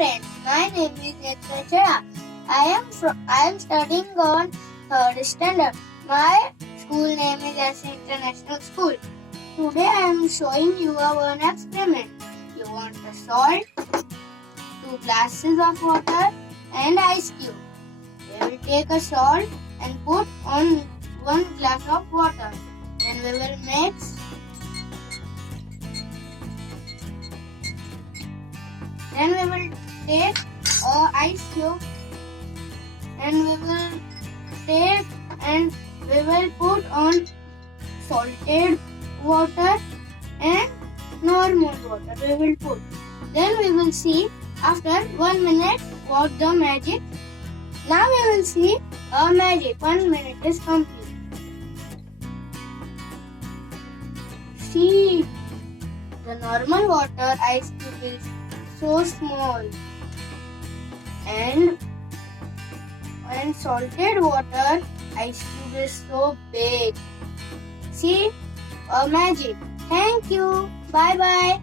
friends, my name is Netra Chheda. I am studying on 3rd standard. My school name is S.E.International School. Today I am showing you one experiment. You want a salt, 2 glasses of water and ice cube. We will take a salt and put on 1 glass of water. Then we will mix. Then we will take ice cube and we will take and we will put on salted water and normal water we will put. Then we will see after 1 minute what the magic. Now we will see a magic. 1 minute is complete. See, the normal water ice cube is so small and salted water ice cube is so big. See, a magic. Thank you. Bye bye.